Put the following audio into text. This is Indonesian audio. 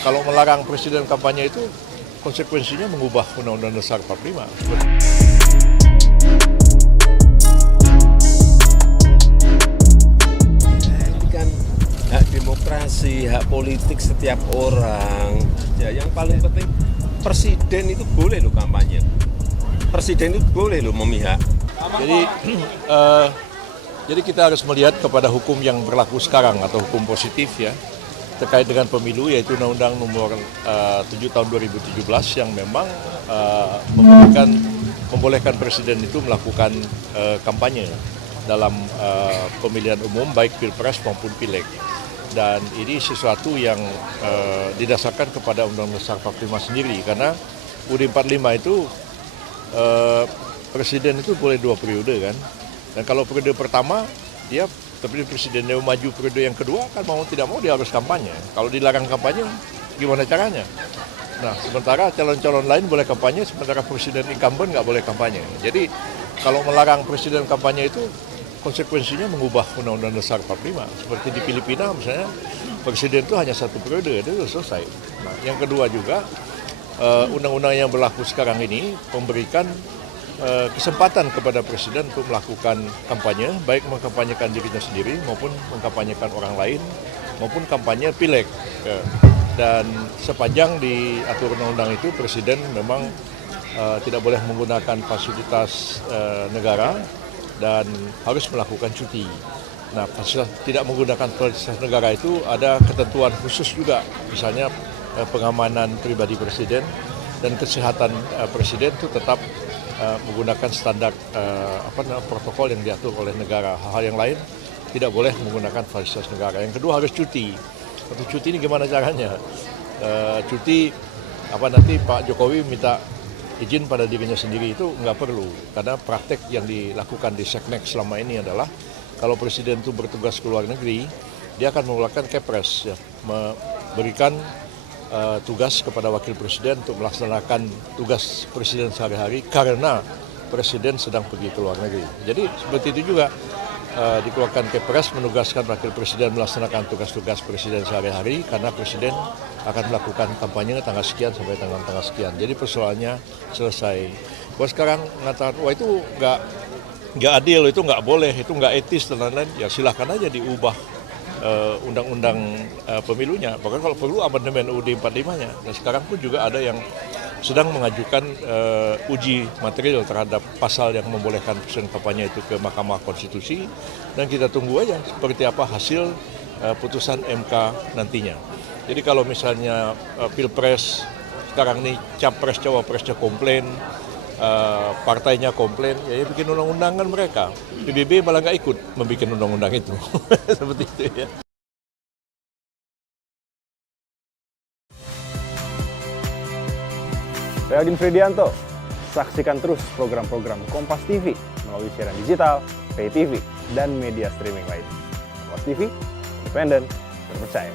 kalau melarang presiden kampanye itu konsekuensinya mengubah Undang-Undang Dasar 45. Kan hak demokrasi, hak politik setiap orang. Ya, yang paling penting presiden itu boleh loh kampanye. Presiden itu boleh loh memihak. Jadi kita harus melihat kepada hukum yang berlaku sekarang atau hukum positif ya terkait dengan pemilu, yaitu Undang-Undang Nomor 7 Tahun 2017 yang memang membolehkan presiden itu melakukan kampanye dalam pemilihan umum baik pilpres maupun pileg. Dan ini sesuatu yang didasarkan kepada Undang-Undang Dasar 45 sendiri, karena UUD 45 itu presiden itu boleh 2 periode kan. Dan kalau periode pertama dia terpilih presiden, dia maju periode yang kedua kan mau tidak mau dia harus kampanye. Kalau dilarang kampanye gimana caranya? Nah, sementara calon-calon lain boleh kampanye, sementara presiden incumbent nggak boleh kampanye. Jadi kalau melarang presiden kampanye itu konsekuensinya mengubah Undang-Undang Dasar 45. Seperti di Filipina misalnya, presiden itu hanya 1 periode, itu sudah selesai. Nah, yang kedua juga, undang-undang yang berlaku sekarang ini memberikan kesempatan kepada presiden untuk melakukan kampanye, baik mengkampanyekan dirinya sendiri maupun mengkampanyekan orang lain, maupun kampanye pileg. Dan sepanjang diatur undang-undang itu, presiden memang tidak boleh menggunakan fasilitas negara dan harus melakukan cuti. Nah, tidak menggunakan fasilitas negara itu ada ketentuan khusus juga, misalnya pengamanan pribadi presiden dan kesehatan presiden itu tetap menggunakan standar protokol yang diatur oleh negara. Hal-hal yang lain tidak boleh menggunakan fasilitas negara. Yang kedua harus cuti. Untuk cuti ini gimana caranya? Cuti nanti Pak Jokowi minta izin pada dirinya sendiri itu nggak perlu, karena praktek yang dilakukan di Seknek selama ini adalah kalau presiden itu bertugas ke luar negeri, dia akan mengeluarkan kepres, ya, memberikan tugas kepada wakil presiden untuk melaksanakan tugas presiden sehari-hari karena presiden sedang pergi ke luar negeri. Jadi seperti itu juga dikeluarkan kepres menugaskan wakil presiden melaksanakan tugas-tugas presiden sehari-hari karena presiden akan melakukan kampanye tanggal sekian sampai tanggal sekian. Jadi persoalannya selesai. Kalau sekarang mengatakan wah itu nggak adil, itu nggak boleh, itu nggak etis dan lain-lain, ya silahkan aja diubah undang-undang pemilunya. Bahkan kalau perlu amandemen UUD 45-nya. Dan sekarang pun juga ada yang sedang mengajukan uji material terhadap pasal yang membolehkan presiden kampanye itu ke Mahkamah Konstitusi. Dan kita tunggu aja seperti apa hasil putusan MK nantinya. Jadi kalau misalnya pilpres sekarang ini capres cawapresnya komplain, partainya komplain, ya bikin undang-undang kan mereka. PBB malah nggak ikut membuat undang-undang itu. Seperti itu ya. Saya Odin Fridianto. Saksikan terus program-program Kompas TV melalui siaran digital, pay TV, dan media streaming lain. Kompas TV, independen, terpercaya.